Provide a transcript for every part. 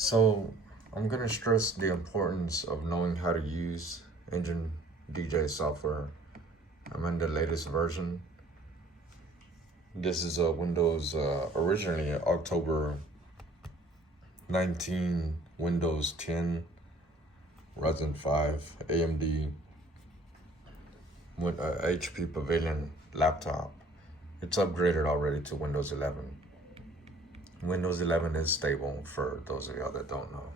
So I'm gonna stress the importance of knowing how to use Engine DJ software. I'm in the latest version. This is Windows originally October 19, Windows 10, Ryzen 5, AMD, with HP Pavilion laptop. It's upgraded already to Windows 11. Windows 11 is stable for those of y'all that don't know.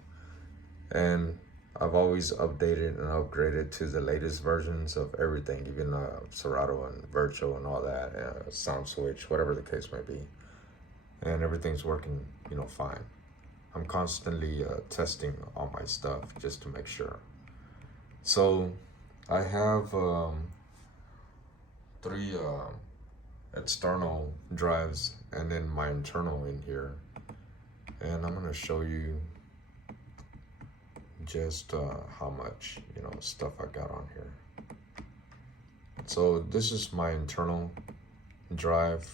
And I've always updated and upgraded to the latest versions of everything, even Serato and Virtual and all that, Sound Switch, whatever the case may be. And everything's working, fine. I'm constantly testing all my stuff just to make sure. So I have three external drives and then my internal in here. And I'm gonna show you just how much stuff I got on here. So this is my internal drive.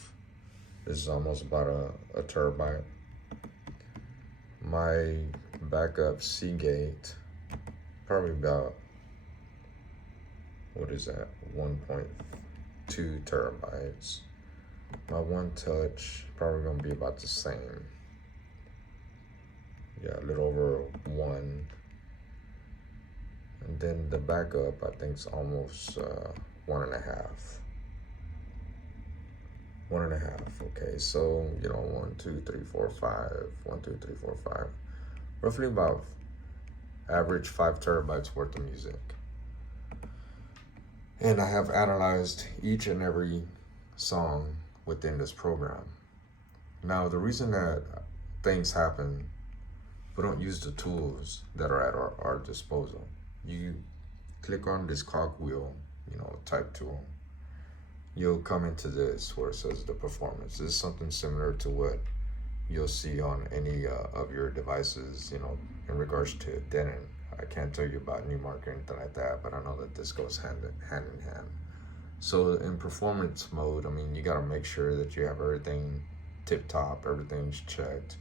This is almost about a terabyte. My backup Seagate, probably about, what is that, 1.2 terabytes. My One Touch, probably gonna be about the same. Yeah, a little over one. And then the backup, I think, is almost 1.5. 1.5. Okay, so 1, 2, 3, 4, 5. 1, 2, 3, 4, 5. Roughly about average 5 terabytes worth of music. And I have analyzed each and every song within this program. Now, the reason that things happen, we don't use the tools that are at our disposal. You click on this cogwheel, type tool. You'll come into this where it says the performance. This is something similar to what you'll see on any of your devices, in regards to Denon. I can't tell you about Newmark or anything like that, but I know that this goes hand in hand. So in performance mode, you gotta make sure that you have everything tip top, everything's checked.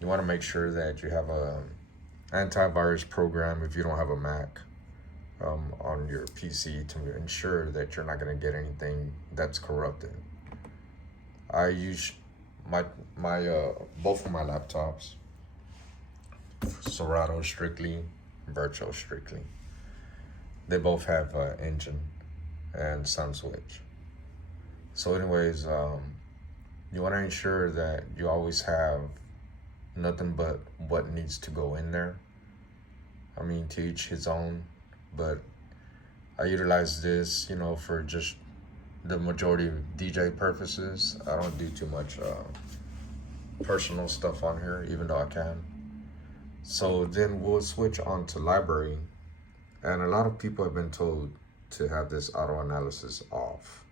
You wanna make sure that you have a antivirus program if you don't have a Mac on your PC to ensure that you're not gonna get anything that's corrupted. I use my both of my laptops, Serato strictly, Virtual strictly. They both have Engine and Sound Switch. So anyways, you want to ensure that you always have nothing but what needs to go in there. To each his own, but I utilize this, for just the majority of DJ purposes. I don't do too much personal stuff on here, even though I can. So then we'll switch on to library. And a lot of people have been told to have this auto analysis off.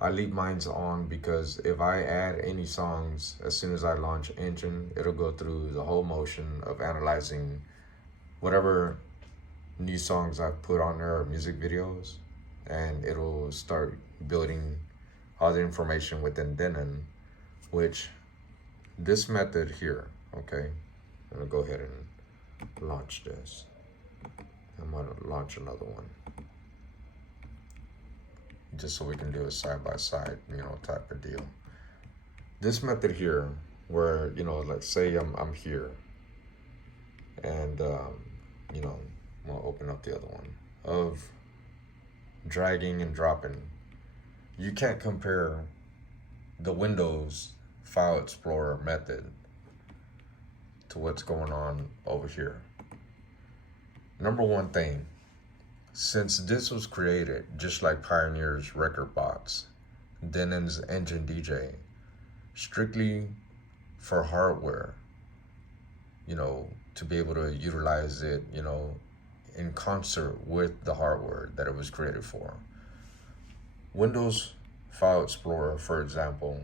I leave mine on because if I add any songs, as soon as I launch Engine, it'll go through the whole motion of analyzing whatever new songs I've put on there or music videos, and it'll start building all the information within Denon, which this method here, okay, I'm gonna go ahead and launch this. I'm gonna launch another one, just so we can do a side-by-side, type of deal. This method here, where, like say I'm here, and, I'll open up the other one, of dragging and dropping. You can't compare the Windows File Explorer method to what's going on over here. Number one thing, since this was created just like Pioneer's record box, Denon's Engine DJ, strictly for hardware, to be able to utilize it, in concert with the hardware that it was created for. Windows File Explorer, for example,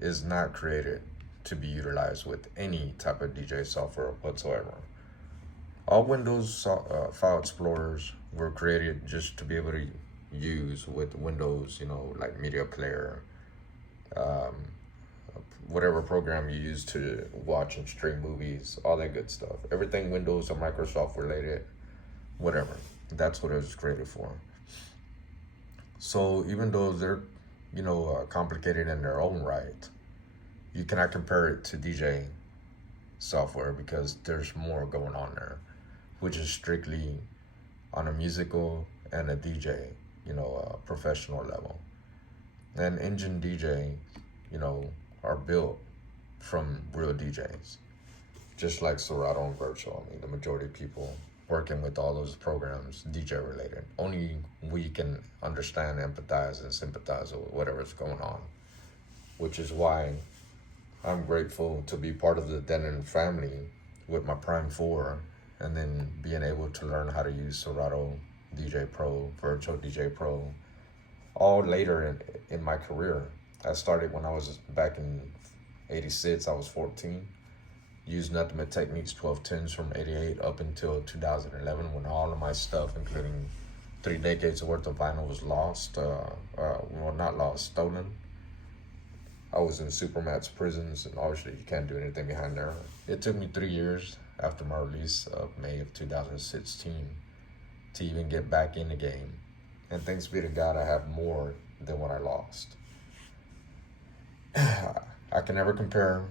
is not created to be utilized with any type of DJ software whatsoever. All Windows File Explorers were created just to be able to use with Windows, like Media Player, whatever program you use to watch and stream movies, all that good stuff. Everything Windows or Microsoft related, whatever. That's what it was created for. So even though they're, complicated in their own right, you cannot compare it to DJ software because there's more going on there, which is strictly on a musical and a DJ, professional level. And engine DJ, are built from real DJs, just like Serato and Virtual. I mean, the majority of people working with all those programs, DJ related. Only we can understand, empathize, and sympathize with whatever's going on, which is why I'm grateful to be part of the Denon family with my Prime 4 and then being able to learn how to use Serato DJ Pro, Virtual DJ Pro, all later in my career. I started when I was back in 86, I was 14. Used nothing but Techniques 1210s from 88 up until 2011 when all of my stuff, including 3 decades worth of vinyl, was lost. Well, not lost, stolen. I was in Supermat's prisons, and obviously you can't do anything behind there. It took me 3 years after my release of May of 2016 to even get back in the game. And thanks be to God, I have more than what I lost. I can never compare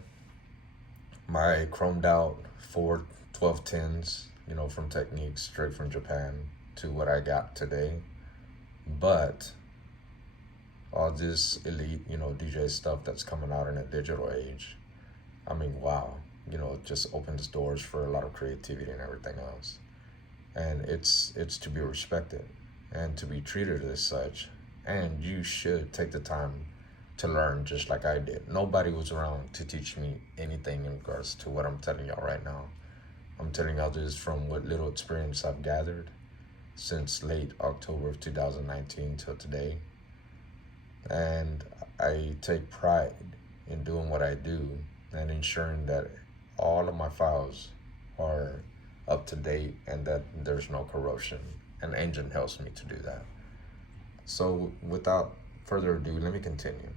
my chromed out 4 1210s, from Techniques straight from Japan to what I got today. But all this elite, DJ stuff that's coming out in a digital age, I mean, wow, it just opens doors for a lot of creativity and everything else. And it's to be respected and to be treated as such. And you should take the time to learn just like I did. Nobody was around to teach me anything in regards to what I'm telling y'all right now. I'm telling y'all this from what little experience I've gathered since late October of 2019 till today. And I take pride in doing what I do and ensuring that all of my files are up to date and that there's no corruption. And Engine helps me to do that. So without further ado, let me continue.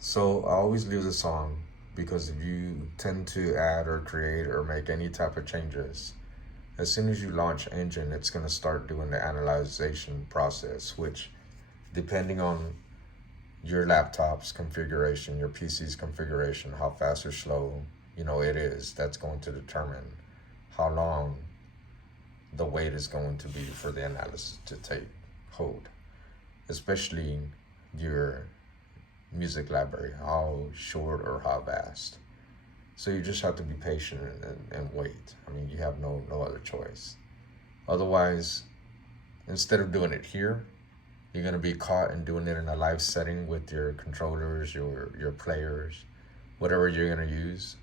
So I always leave the song because if you tend to add or create or make any type of changes, as soon as you launch Engine, it's going to start doing the analyzation process, which depending on your laptop's configuration, your PC's configuration, how fast or slow, it is, that's going to determine how long the wait is going to be for the analysis to take hold, especially your music library, how short or how vast. So you just have to be patient and wait. I mean, you have no other choice. Otherwise, instead of doing it here, you're going to be caught in doing it in a live setting with your controllers, your players, whatever you're going to use.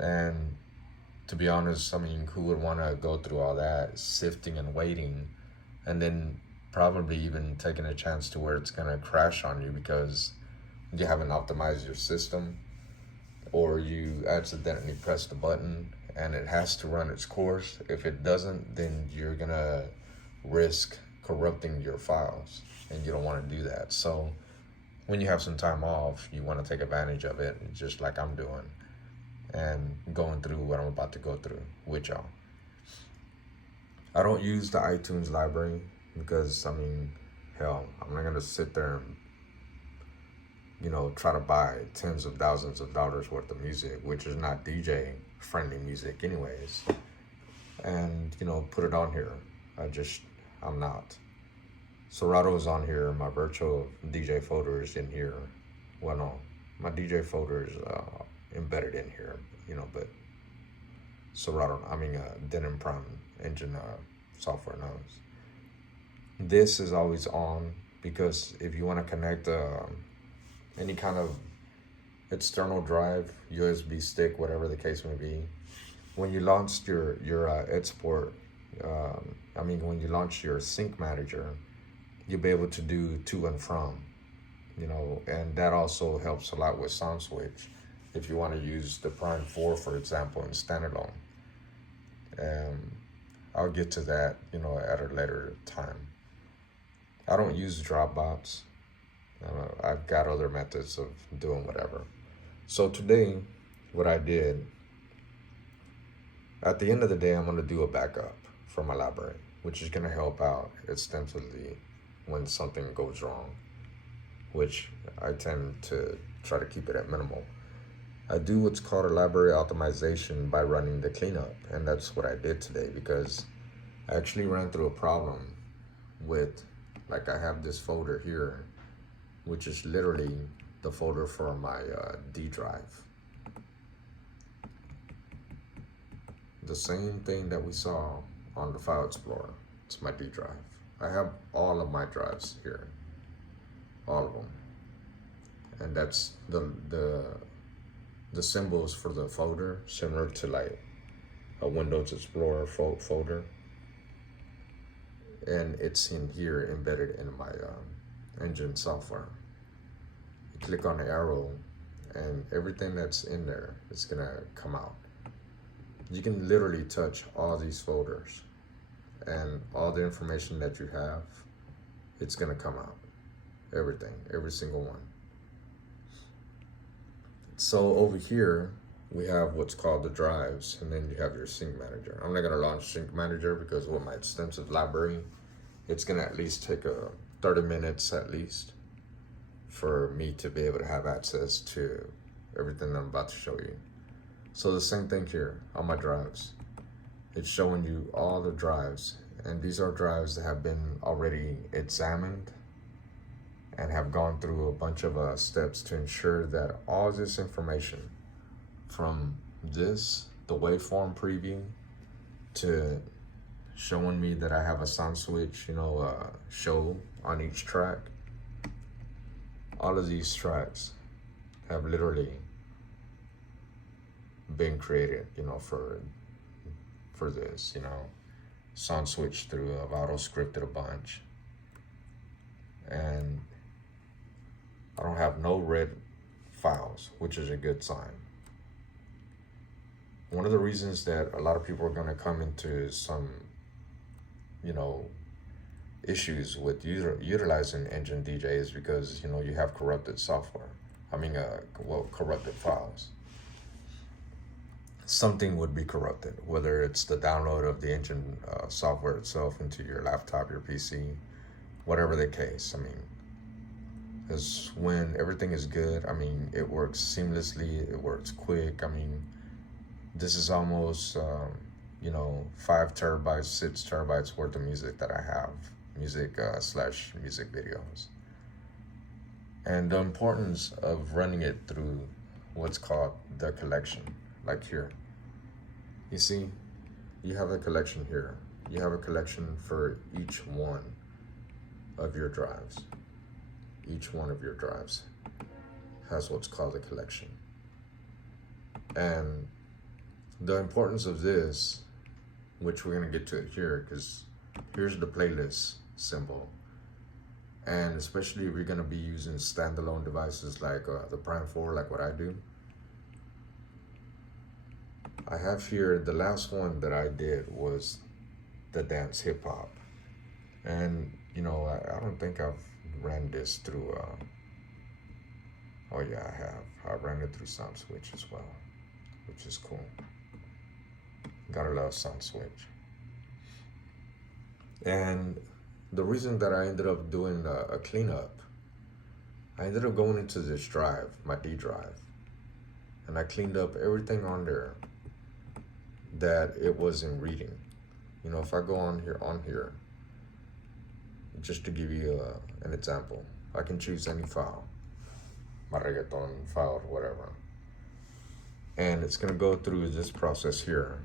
And to be honest, I mean, who would want to go through all that sifting and waiting and then probably even taking a chance to where it's going to crash on you because you haven't optimized your system or you accidentally press the button and it has to run its course. If it doesn't, then you're going to risk corrupting your files and you don't want to do that. So when you have some time off, you want to take advantage of it, just like I'm doing and going through what I'm about to go through with y'all. I don't use the iTunes library because, I mean, hell, I'm not going to sit there and try to buy tens of thousands of dollars worth of music, which is not DJ friendly music anyways, and put it on here. I'm not. Serato is on here. My virtual DJ folder is in here. Well, no, my DJ folder is embedded in here, but Serato, Denon Prime Engine software knows. This is always on because if you want to connect any kind of external drive, USB stick, whatever the case may be, when you launch your export, when you launch your sync manager, you'll be able to do to and from, and that also helps a lot with sound switch. If you want to use the Prime 4, for example, in standalone, I'll get to that, at a later time. I don't use Dropbox. I've got other methods of doing whatever. So today, what I did, at the end of the day, I'm going to do a backup from my library, which is going to help out extensively when something goes wrong, which I tend to try to keep it at minimal. I do what's called a library optimization by running the cleanup, and that's what I did today because I actually ran through a problem with, like, I have this folder here, which is literally the folder for my D drive. The same thing that we saw on the File Explorer. It's my D drive. I have all of my drives here, all of them, and that's the symbols for the folder, similar to like a Windows Explorer folder, and it's in here embedded in my engine software. You click on the arrow, and everything that's in there is gonna come out. You can literally touch all these folders, and all the information that you have, it's gonna come out. Everything, every single one. So over here, we have what's called the drives, and then you have your sync manager. I'm not gonna launch sync manager because with my extensive library, it's gonna at least take 30 minutes at least for me to be able to have access to everything I'm about to show you. So the same thing here on my drives. It's showing you all the drives, and these are drives that have been already examined and have gone through a bunch of steps to ensure that all this information from this, the waveform preview, to showing me that I have a sound switch, show on each track. All of these tracks have literally been created, for this, sound switch through. I've auto scripted a bunch, and I don't have no red files, which is a good sign. One of the reasons that a lot of people are going to come into some, issues with utilizing Engine DJ is because, you have corrupted software. Corrupted files. Something would be corrupted, whether it's the download of the Engine software itself into your laptop, your PC, whatever the case. Because when everything is good, it works seamlessly, it works quick. This is almost, 5 terabytes, 6 terabytes worth of music that I have, music videos. And the importance of running it through what's called the collection, like here. You see, you have a collection here. You have a collection for each one of your drives. Each one of your drives has what's called a collection. And the importance of this, which we're gonna get to it here, because here's the playlist symbol. And especially if you're gonna be using standalone devices like the Prime 4, like what I do. I have here, the last one that I did was the dance hip hop. And, I don't think I've ran this through, oh yeah, I have. I ran it through Sound Switch as well, which is cool. Gotta love Sound Switch. And the reason that I ended up doing a cleanup, I ended up going into this drive, my D drive, and I cleaned up everything on there that it wasn't reading. If I go on here, just to give you an example, I can choose any file, my reggaeton file or whatever, and it's gonna go through this process here.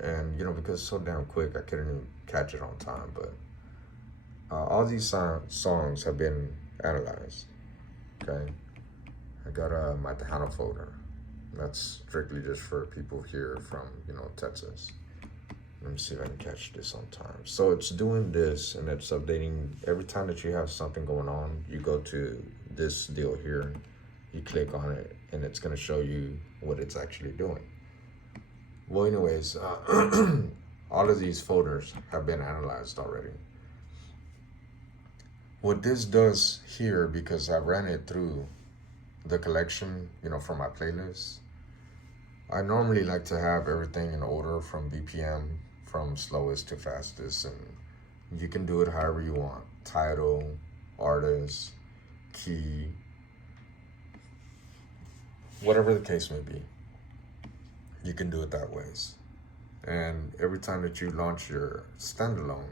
And because it's so damn quick, I couldn't even catch it on time, but all these songs have been analyzed. Okay, I got my Tejano folder. That's strictly just for people here from, Texas. Let me see if I can catch this on time. So it's doing this, and it's updating. Every time that you have something going on, you go to this deal here, you click on it, and it's gonna show you what it's actually doing. Well, anyways, all of these folders have been analyzed already. What this does here, because I ran it through the collection, for my playlist, I normally like to have everything in order from BPM, from slowest to fastest, and you can do it however you want. Title, artist, key, whatever the case may be. You can do it that ways. And every time that you launch your standalone,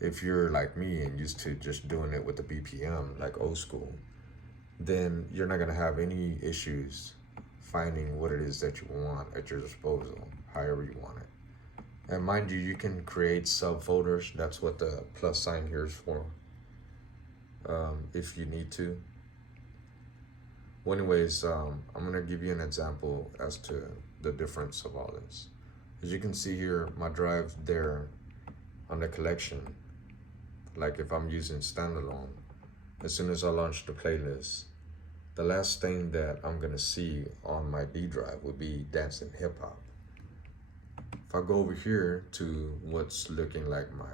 if you're like me and used to just doing it with the BPM, like old school, then you're not going to have any issues finding what it is that you want at your disposal, however you want it. And mind you, you can create subfolders. That's what the plus sign here is for, if you need to. Well, anyways, I'm going to give you an example as to the difference of all this. As you can see here, my drive there on the collection, like if I'm using standalone, as soon as I launch the playlist, the last thing that I'm gonna see on my D drive would be dancing hip hop. If I go over here to what's looking like my,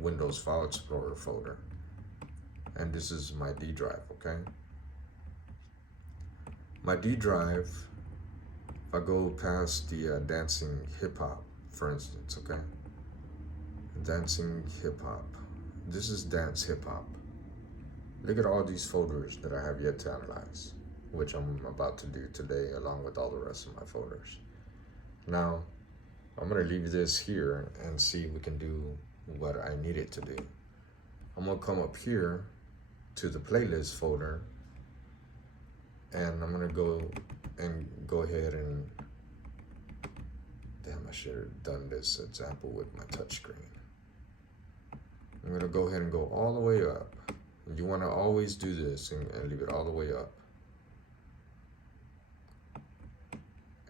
Windows File Explorer folder, and this is my D drive, okay? My D drive, if I go past the dancing hip hop, for instance, okay? Dancing hip hop. This is dance hip hop. Look at all these folders that I have yet to analyze, which I'm about to do today along with all the rest of my folders. Now, I'm gonna leave this here and see if we can do what I need it to do. I'm gonna come up here to the playlist folder, and I'm gonna go ahead and, damn, I should have done this example with my touchscreen. I'm gonna go ahead and go all the way up. You wanna always do this and leave it all the way up.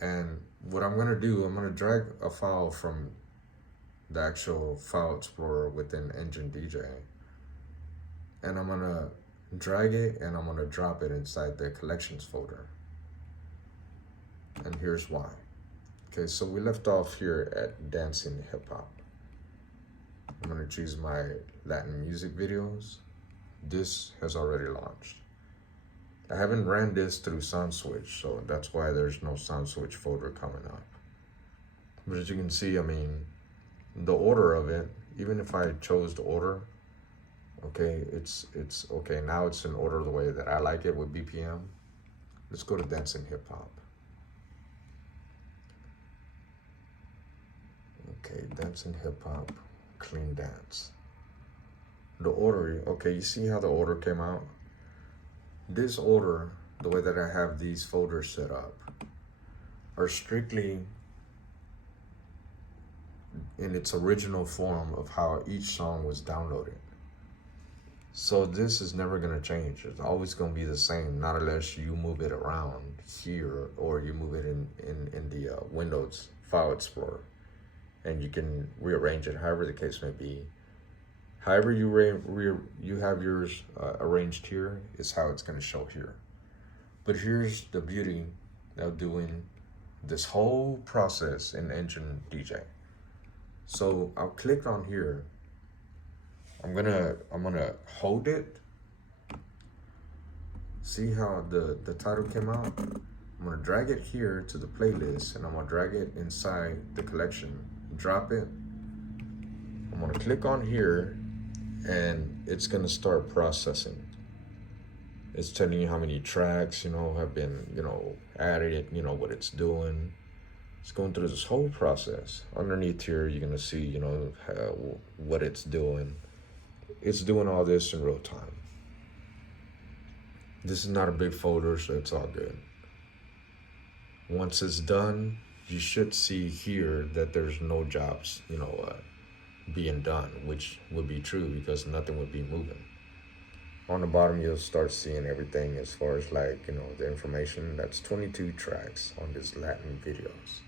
And what I'm gonna do, I'm gonna drag a file from the actual file explorer within Engine DJ. And I'm gonna drag it and I'm gonna drop it inside the collections folder. And here's why. Okay, so we left off here at dancing hip hop. I'm gonna choose my Latin music videos. This has already launched. I haven't ran this through SoundSwitch, so that's why there's no SoundSwitch folder coming up. But as you can see, I mean, the order of it, even if I chose the order, okay, it's okay. Now it's in order the way that I like it with BPM. Let's go to dancing hip hop. Okay, dancing hip hop, clean dance. The order, okay, you see how the order came out? This order, the way that I have these folders set up, are strictly in its original form of how each song was downloaded. So this is never gonna change. It's always gonna be the same, not unless you move it around here or you move it in the Windows File Explorer, and you can rearrange it however the case may be. However you have yours arranged here is how it's going to show here. But here's the beauty of doing this whole process in Engine DJ. So I'll click on here. I'm gonna hold it. See how the title came out? I'm gonna drag it here to the playlist, and I'm gonna drag it inside the collection. Drop it. I'm gonna click on here, and it's gonna start processing. It's telling you how many tracks, have been, added, what it's doing. It's going through this whole process. Underneath here, you're gonna see, what it's doing. It's doing all this in real time. This is not a big folder, so it's all good. Once it's done, you should see here that there's no jobs, being done, which would be true because nothing would be moving. On the bottom, you'll start seeing everything as far as the information. That's 22 tracks on this Latin videos.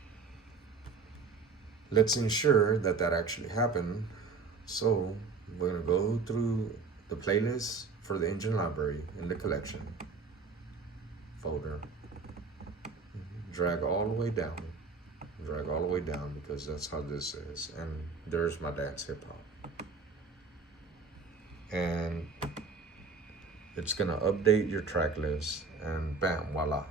Let's ensure that actually happened. So we're gonna go through the playlist for the engine library in the collection folder. Drag all the way down. Drag all the way down because that's how this is. And there's my dance hip hop. and it's gonna update your track list, and bam, voila.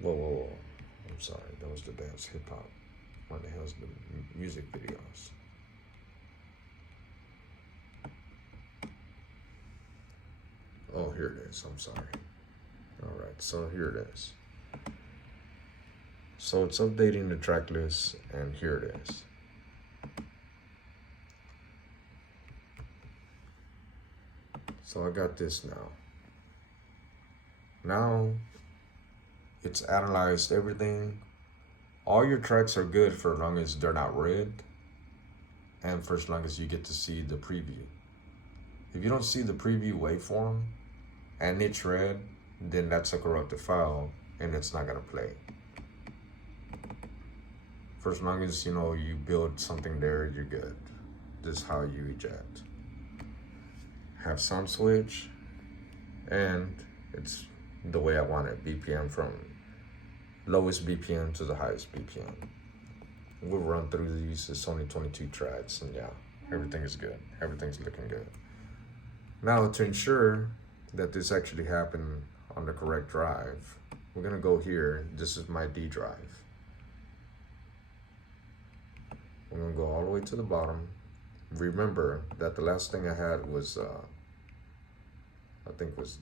Whoa. I'm sorry, that was the dance hip hop. What the hell's the music videos? Oh, here it is. I'm sorry. All right, so here it is. So it's updating the track list, and here it is. So I got this now. Now it's analyzed everything. All your tracks are good for as long as they're not red, and for as long as you get to see the preview. If you don't see the preview waveform and it's red, then that's a corrupted file and it's not gonna play. For as long as you build something there, you're good. This is how you eject. Have sound switch, and it's the way I want it. BPM from lowest BPM to the highest BPM. We'll run through these. It's only 22 tracks, and yeah, everything is good. Everything's looking good. Now, to ensure that this actually happened on the correct drive, we're gonna go here. This is my D drive. I'm gonna go all the way to the bottom. Remember that the last thing I had was, I think was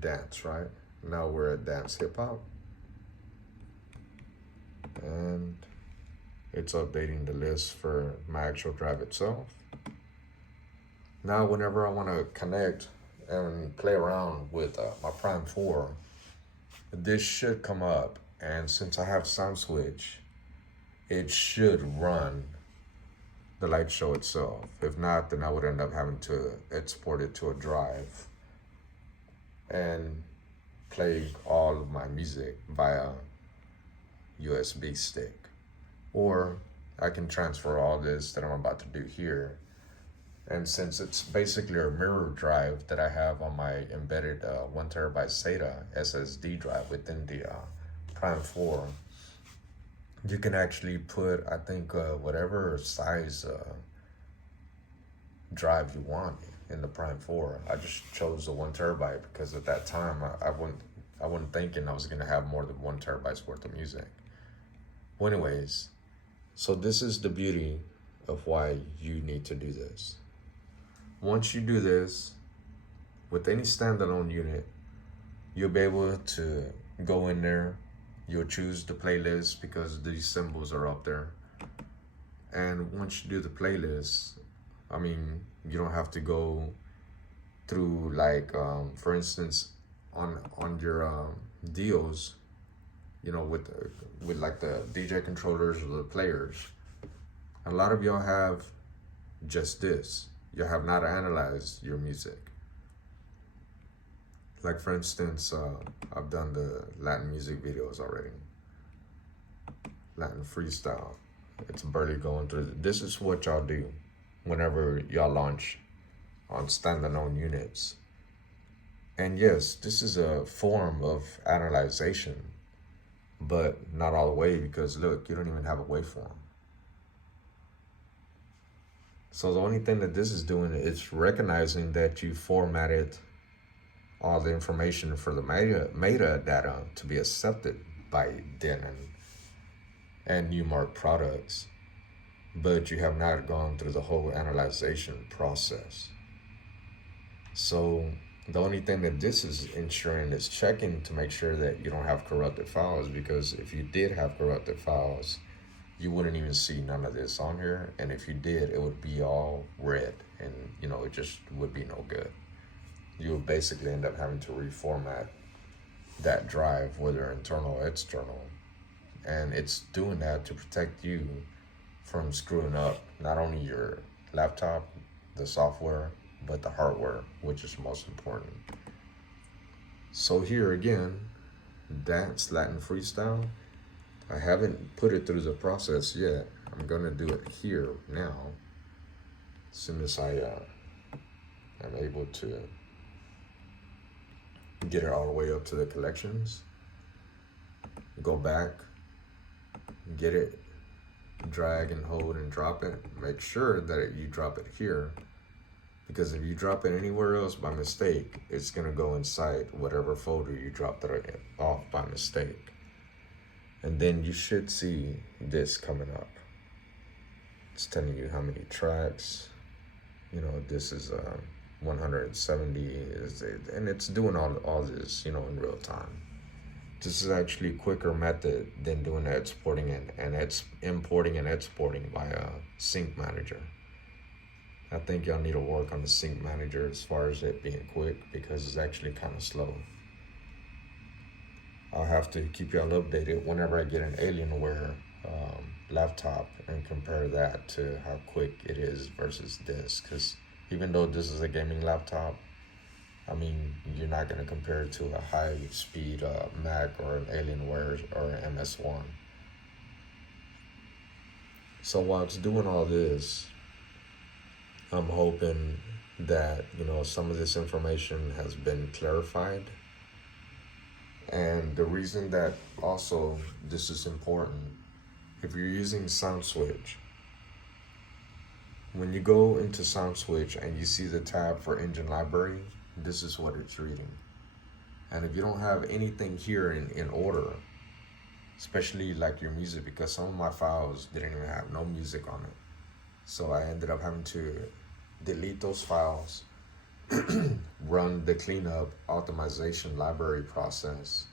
dance, right? Now we're at dance hip hop. And it's updating the list for my actual drive itself. Now, whenever I want to connect and play around with my Prime 4, this should come up. And since I have sound switch, it should run the light show itself. If not, then I would end up having to export it to a drive and play all of my music via USB stick. Or I can transfer all this that I'm about to do here. And since it's basically a mirror drive that I have on my embedded 1 terabyte SATA SSD drive within the Prime 4, you can actually put, I think, whatever size drive you want in the Prime 4. I just chose the 1 terabyte because at that time I wasn't thinking I was gonna have more than 1 terabyte's worth of music. Well, anyways, so this is the beauty of why you need to do this. Once you do this, with any standalone unit, you'll be able to go in there. You'll choose the playlist because these symbols are up there. And once you do the playlist, I mean, you don't have to go through for instance, on your deals, with like the DJ controllers or the players. A lot of y'all have just this. You have not analyzed your music. Like for instance, I've done the Latin music videos already. Latin freestyle. It's barely going through. This is what y'all do whenever y'all launch on standalone units. And yes, this is a form of analyzation, but not all the way, because look, you don't even have a waveform. So the only thing that this is doing is recognizing that you formatted all the information for the metadata to be accepted by Denon and Newmark products, but you have not gone through the whole analyzation process. So the only thing that this is ensuring is checking to make sure that you don't have corrupted files, because if you did have corrupted files, you wouldn't even see none of this on here. And if you did, it would be all red, and it just would be no good. You would basically end up having to reformat that drive, whether internal or external. And it's doing that to protect you from screwing up not only your laptop, the software, but the hardware, which is most important. So here again, Dance Latin Freestyle. I haven't put it through the process yet. I'm gonna do it here now. As soon as I am able to get it all the way up to the collections, go back, get it drag and hold and drop it, make sure that you drop it here, because if you drop it anywhere else by mistake, it's going to go inside whatever folder you dropped it off by mistake. And then you should see this coming up. It's telling you how many tracks. This is 170, and it's doing all this, in real time. This is actually a quicker method than doing the exporting and importing and exporting via sync manager. I think y'all need to work on the sync manager as far as it being quick, because it's actually kind of slow. I'll have to keep y'all updated whenever I get an Alienware laptop and compare that to how quick it is versus this. Because even though this is a gaming laptop, I mean, you're not going to compare it to a high-speed Mac or an Alienware or an MS1. So while it's doing all this, I'm hoping that, some of this information has been clarified. And the reason that also this is important, if you're using SoundSwitch, when you go into SoundSwitch and you see the tab for engine library, this is what it's reading. And if you don't have anything here in order, especially like your music, because some of my files didn't even have no music on it. So I ended up having to delete those files, run the cleanup optimization library process,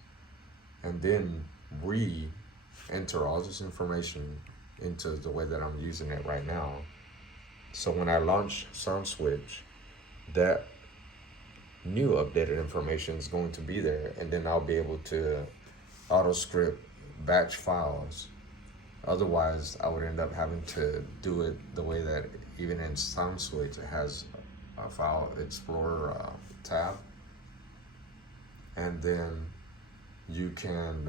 and then re-enter all this information into the way that I'm using it right now. So when I launch SoundSwitch, that new updated information is going to be there, and then I'll be able to auto script batch files. Otherwise, I would end up having to do it the way that even in SoundSwitch it has a file explorer tab, and then you can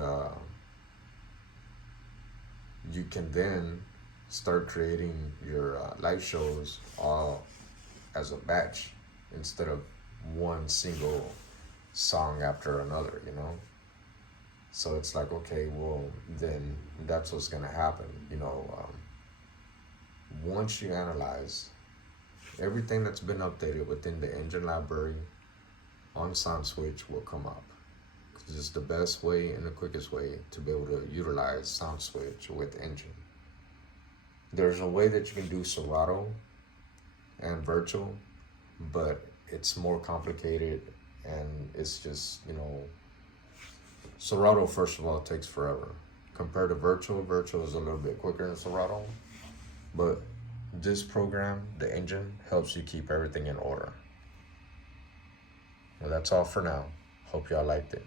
then start creating your live shows all as a batch instead of one single song after another, So it's like, okay, well, then that's what's going to happen. Once you analyze everything that's been updated within the engine library on SoundSwitch will come up. Because it's the best way and the quickest way to be able to utilize SoundSwitch with engine. There's a way that you can do Serato and virtual, but it's more complicated, and it's just, Serato, first of all, takes forever. Compared to virtual is a little bit quicker than Serato, but this program, the engine, helps you keep everything in order. Well, that's all for now. Hope y'all liked it.